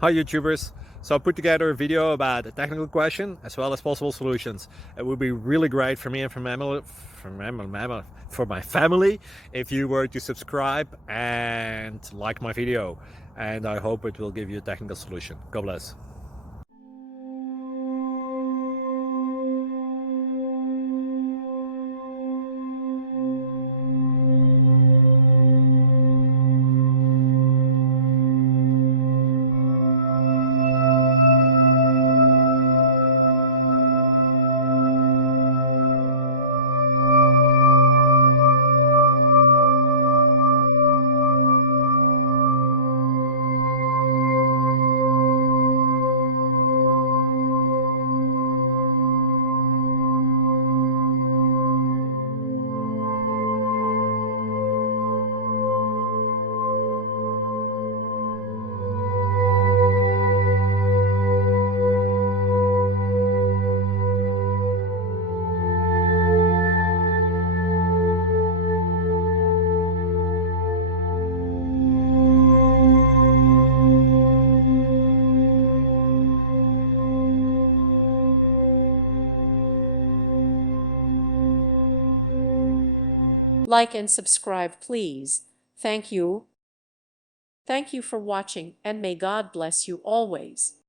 Hi YouTubers! So I put together a video about a technical question as well as possible solutions. It would be really great for me and for my family if you were to subscribe and like my video, and I hope it will give you a technical solution. God bless. Like and subscribe, please. Thank you. Thank you for watching, and may God bless you always.